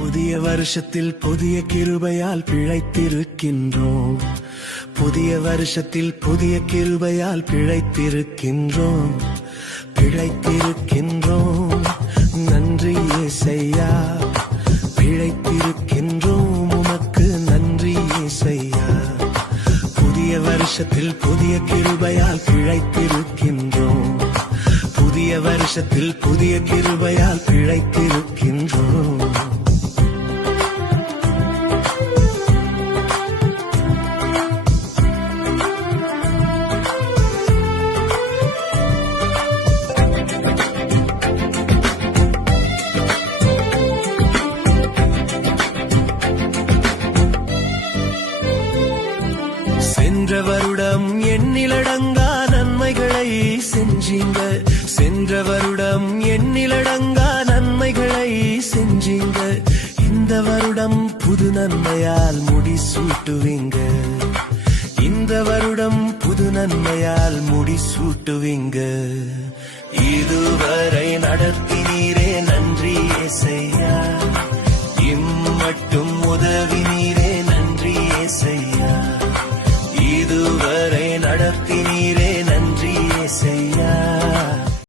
புதிய வருஷத்தில் புதிய கிருபையால் பிழைத்திருக்கின்றோம். புதிய வருஷத்தில் புதிய கிருபையால் பிழைத்திருக்கின்றோம். நன்றி இயேசையா, பிழைத்திருக்கின்றோம். உமக்கு நன்றி இயேசையா. புதிய வருஷத்தில் புதிய கிருபையால் பிழைத்திருக்கின்றோம். புதிய வருஷத்தில் புதிய கிருபையால் பிழைத்திருக்கின்றோம். சென்ற வருடம் எண்ணிலடங்கா நன்மைகளை செஞ்சீங்க. சென்ற வருடம் எண்ணிலடங்கா நன்மைகளை செஞ்சீங்க. இந்த வருடம் புது நன்மையால் முடிசூட்டுவீங்க. இந்த வருடம் புது நன்மையால் முடிசூட்டுவீங்க. இதுவரை நடத்தினீரே நன்றி இயேசையா. இம்மட்டும் உதவினீரே நன்றி இயேசையா.